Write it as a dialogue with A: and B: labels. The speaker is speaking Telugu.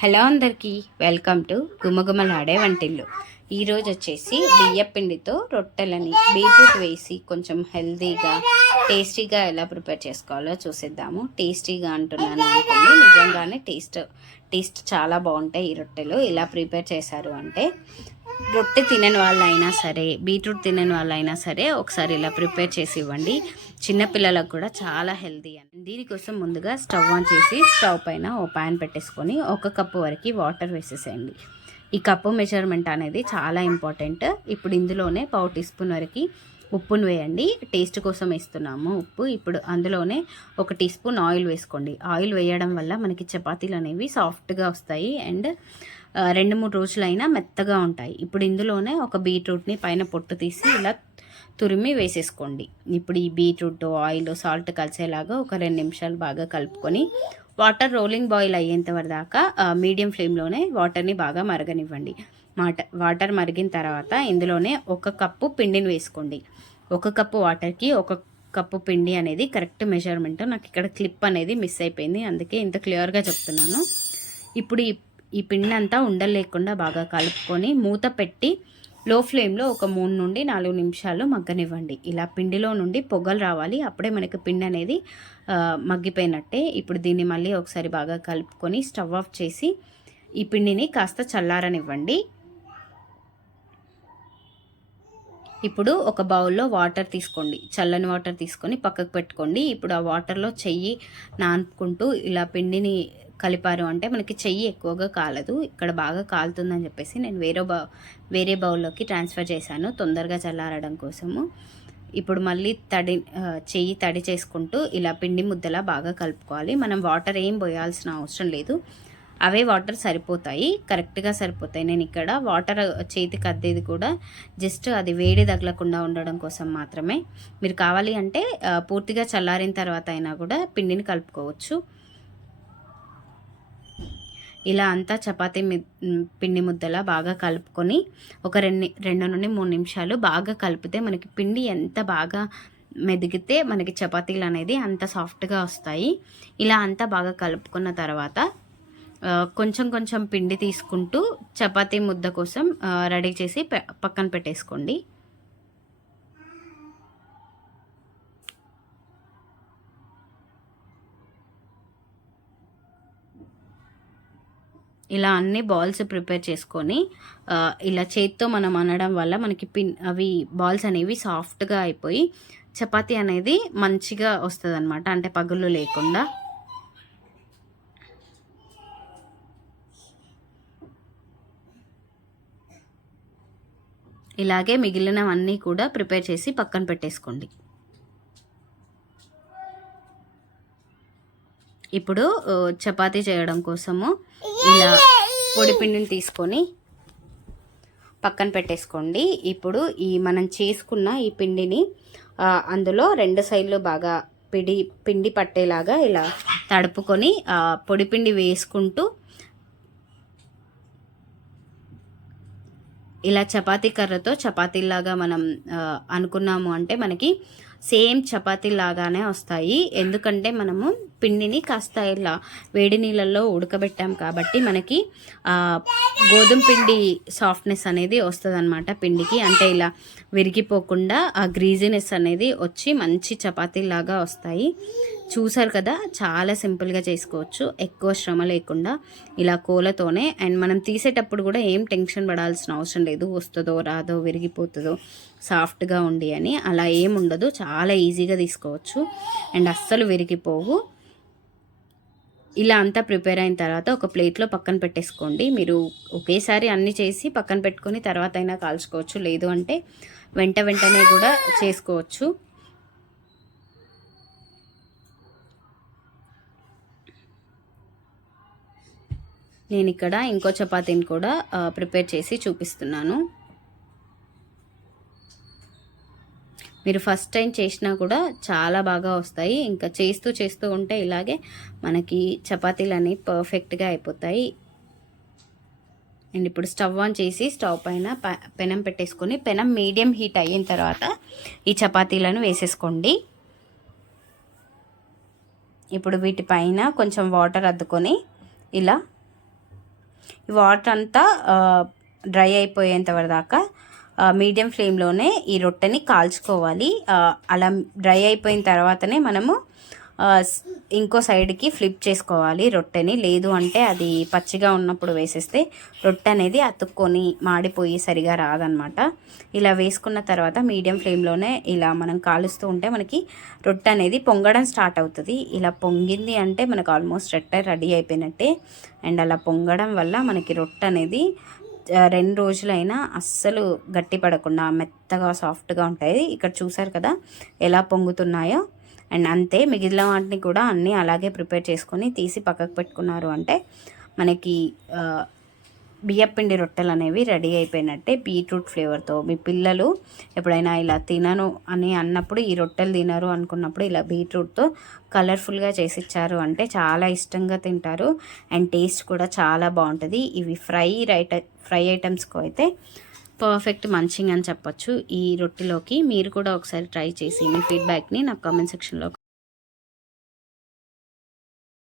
A: హలో అందరికీ వెల్కమ్ టు గుమగుమలాడే వంటిల్లు. ఈరోజు వచ్చేసి బియ్యపిండితో రొట్టెలని బీట్రూట్ వేసి కొంచెం హెల్దీగా టేస్టీగా ఎలా ప్రిపేర్ చేసుకోవాలో చూసేద్దాము. టేస్టీగా అంటున్నాను అనుకోండి నిజంగానే టేస్ట్ టేస్ట్ చాలా బాగుంటాయి ఈ రొట్టెలు. ఇలా ప్రిపేర్ చేశారు అంటే రొట్టె తినని వాళ్ళైనా సరే బీట్రూట్ తినని వాళ్ళైనా సరే ఒకసారి ఇలా ప్రిపేర్ చేసి ఇవ్వండి. చిన్నపిల్లలకు కూడా చాలా హెల్తీ అని దీనికోసం ముందుగా స్టవ్ ఆన్ చేసి స్టవ్ పైన ఓ ప్యాన్ పెట్టేసుకొని ఒక కప్పు వరకు వాటర్ వేసేసేయండి. ఈ కప్పు మెజర్మెంట్ అనేది చాలా ఇంపార్టెంట్. ఇప్పుడు ఇందులోనే పావు టీ స్పూన్ వరకు ఉప్పును వేయండి. టేస్ట్ కోసం వేస్తున్నాము ఉప్పు. ఇప్పుడు అందులోనే ఒక టీ స్పూన్ ఆయిల్ వేసుకోండి. ఆయిల్ వేయడం వల్ల మనకి చపాతీలు అనేవి సాఫ్ట్గా వస్తాయి అండ్ రెండు మూడు రోజులైనా మెత్తగా ఉంటాయి. ఇప్పుడు ఇందులోనే ఒక బీట్రూట్ని పైన పొట్టు తీసి ఇలా తురిమి వేసేసుకోండి. ఇప్పుడు ఈ బీట్రూట్ ఆయిల్ సాల్ట్ కలిసేలాగా ఒక రెండు నిమిషాలు బాగా కలుపుకొని వాటర్ రోలింగ్ బాయిల్ అయ్యేంత దాకా మీడియం ఫ్లేమ్లోనే వాటర్ని బాగా మరగనివ్వండి. మాట వాటర్ మరిగిన తర్వాత ఇందులోనే ఒక కప్పు పిండిని వేసుకోండి. ఒక కప్పు వాటర్కి ఒక కప్పు పిండి అనేది కరెక్ట్ మెజర్మెంట్ నాకు ఇక్కడ క్లిప్ అనేది మిస్ అయిపోయింది. అందుకే ఇంత క్లియర్గా చెప్తున్నాను. ఇప్పుడు ఈ ఈ పిండి అంతా ఉండలేకుండా బాగా కలుపుకొని మూత పెట్టి లో ఫ్లేమ్లో ఒక మూడు నుండి నాలుగు నిమిషాలు మగ్గనివ్వండి. ఇలా పిండిలో నుండి పొగలు రావాలి. అప్పుడే మనకి పిండి అనేది మగ్గిపోయినట్టే. ఇప్పుడు దీన్ని మళ్ళీ ఒకసారి బాగా కలుపుకొని స్టవ్ ఆఫ్ చేసి ఈ పిండిని కాస్త చల్లారనివ్వండి. ఇప్పుడు ఒక బౌల్లో వాటర్ తీసుకోండి. చల్లని వాటర్ తీసుకొని పక్కకు పెట్టుకోండి. ఇప్పుడు ఆ వాటర్లో చెయ్యి నానుకుంటూ ఇలా పిండిని కలిపారు అంటే మనకి చెయ్యి ఎక్కువగా కాలదు. ఇక్కడ బాగా కాలుతుందని చెప్పేసి నేను వేరే బౌ వేరే బౌల్లోకి ట్రాన్స్ఫర్ చేశాను. తొందరగా చల్లారడం కోసము. ఇప్పుడు మళ్ళీ తడి చెయ్యి తడి చేసుకుంటూ ఇలా పిండి ముద్దలా బాగా కలుపుకోవాలి. మనం వాటర్ ఏం పోయాల్సిన అవసరం లేదు. అవే వాటర్ సరిపోతాయి. కరెక్ట్గా సరిపోతాయి. నేను ఇక్కడ వాటర్ చేతికి అద్దేది కూడా జస్ట్ అది వేడి తగలకుండా ఉండడం కోసం మాత్రమే. మీరు కావాలి అంటే పూర్తిగా చల్లారిన తర్వాత అయినా కూడా పిండిని కలుపుకోవచ్చు. ఇలా అంతా చపాతీ పిండి ముద్దలా బాగా కలుపుకొని ఒక రెండు రెండు నుండి మూడు నిమిషాలు బాగా కలిపితే మనకి పిండి ఎంత బాగా మెదిగితే మనకి చపాతీలు అనేది అంత సాఫ్ట్గా వస్తాయి. ఇలా అంతా బాగా కలుపుకున్న తర్వాత కొంచెం కొంచెం పిండి తీసుకుంటూ చపాతీ ముద్ద కోసం రెడీ చేసి పక్కన పెట్టేసుకోండి. ఇలా అన్ని బాల్స్ ప్రిపేర్ చేసుకొని ఇలా చేత్తో మనం అనడం వల్ల మనకి పిన్ అవి బాల్స్ అనేవి సాఫ్ట్గా అయిపోయి చపాతీ అనేది మంచిగా వస్తుంది అంటే పగులు లేకుండా. ఇలాగే మిగిలినవన్నీ కూడా ప్రిపేర్ చేసి పక్కన పెట్టేసుకోండి. ఇప్పుడు చపాతీ చేయడం కోసము ఇలా పొడి పిండిని తీసుకొని పక్కన పెట్టేసుకోండి. ఇప్పుడు ఈ మనం చేసుకున్న ఈ పిండిని అందులో రెండు సైడ్లు బాగా పిడి పిండి పట్టేలాగా ఇలా తడుపుకొని పొడి పిండి వేసుకుంటూ ఇలా చపాతీ కర్రతో చపాతీలాగా మనం అనుకున్నాము అంటే మనకి సేమ్ చపాతీ లాగానే వస్తాయి. ఎందుకంటే మనము పిండిని కాస్త ఇలా వేడి నీళ్ళల్లో ఉడకబెట్టాం కాబట్టి మనకి గోధుమ పిండి సాఫ్ట్నెస్ అనేది వస్తుంది అనమాట పిండికి. అంటే ఇలా విరిగిపోకుండా ఆ గ్రీజినెస్ అనేది వచ్చి మంచి చపాతీలాగా వస్తాయి. చూసారు కదా చాలా సింపుల్గా చేసుకోవచ్చు. ఎక్కువ శ్రమ లేకుండా ఇలా కోలతోనే. అండ్ మనం తీసేటప్పుడు కూడా ఏం టెన్షన్ పడాల్సిన అవసరం లేదు. వస్తుందో రాదో విరిగిపోతుందో సాఫ్ట్గా ఉండి అని. అలా ఏం ఉండదు. చాలా ఈజీగా తీసుకోవచ్చు. అండ్ అస్సలు విరిగిపోవు. ఇలా అంతా ప్రిపేర్ అయిన తర్వాత ఒక ప్లేట్లో పక్కన పెట్టేసుకోండి. మీరు ఒకేసారి అన్ని చేసి పక్కన పెట్టుకొని తర్వాత అయినా కాల్చుకోవచ్చు. లేదు అంటే వెంట వెంటనే కూడా చేసుకోవచ్చు. నేను ఇక్కడ ఇంకో చపాతీని కూడా ప్రిపేర్ చేసి చూపిస్తున్నాను. మీరు ఫస్ట్ టైం చేసినా కూడా చాలా బాగా వస్తాయి. ఇంకా చేస్తూ చేస్తూ ఉంటే ఇలాగే మనకి చపాతీలు అనేవి పర్ఫెక్ట్గా అయిపోతాయి. అండ్ ఇప్పుడు స్టవ్ ఆన్ చేసి స్టవ్ పైన పెనం పెట్టేసుకొని పెనం మీడియం హీట్ అయిన తర్వాత ఈ చపాతీలను వేసేసుకోండి. ఇప్పుడు వీటిపైన కొంచెం వాటర్ అద్దుకొని ఇలా వాటర్ అంతా డ్రై అయిపోయేంత వరదాకా దాకా మీడియం ఫ్లేమ్లోనే ఈ రొట్టెని కాల్చుకోవాలి. అలా డ్రై అయిపోయిన తర్వాతనే మనము ఇంకో సైడ్కి ఫ్లిప్ చేసుకోవాలి రొట్టెని. లేదు అంటే అది పచ్చిగా ఉన్నప్పుడు వేసేస్తే రొట్టె అనేది అతుక్కొని మాడిపోయి సరిగా రాదనమాట ఇలా వేసుకున్న తర్వాత మీడియం ఫ్లేమ్లోనే ఇలా మనం కాలుస్తూ ఉంటే మనకి రొట్టె అనేది పొంగడం స్టార్ట్ అవుతుంది. ఇలా పొంగింది అంటే మనకు ఆల్మోస్ట్ రొట్టె రెడీ అయిపోయినట్టే. అండ్ అలా పొంగడం వల్ల మనకి రొట్టె అనేది రెండు రోజులైనా అస్సలు గట్టి పడకుండా మెత్తగా సాఫ్ట్గా ఉంటాయి. ఇక్కడ చూసారు కదా ఎలా పొంగుతున్నాయో. అండ్ అంతే మిగిలిన వాటిని కూడా అన్నీ అలాగే ప్రిపేర్ చేసుకొని తీసి పక్కకు పెట్టుకున్నారు. అంటే మనకి బియ్యపిండి రొట్టెలు అనేవి రెడీ అయిపోయినట్టే బీట్రూట్ ఫ్లేవర్తో. మీ పిల్లలు ఎప్పుడైనా ఇలా తినను అని అన్నప్పుడు ఈ రొట్టెలు తినరు అనుకున్నప్పుడు ఇలా బీట్రూట్తో కలర్ఫుల్గా చేసి ఇచ్చారు అంటే చాలా ఇష్టంగా తింటారు. అండ్ టేస్ట్ కూడా చాలా బాగుంటుంది. ఇవి ఫ్రై రైట ఫ్రై ఐటమ్స్కి అయితే పర్ఫెక్ట్ మంచింగ్ అని చెప్పొచ్చు. ఈ రొట్టెలోకి మీరు కూడా ఒకసారి ట్రై చేసి మీ ఫీడ్బ్యాక్ని నాకు కామెంట్ సెక్షన్లో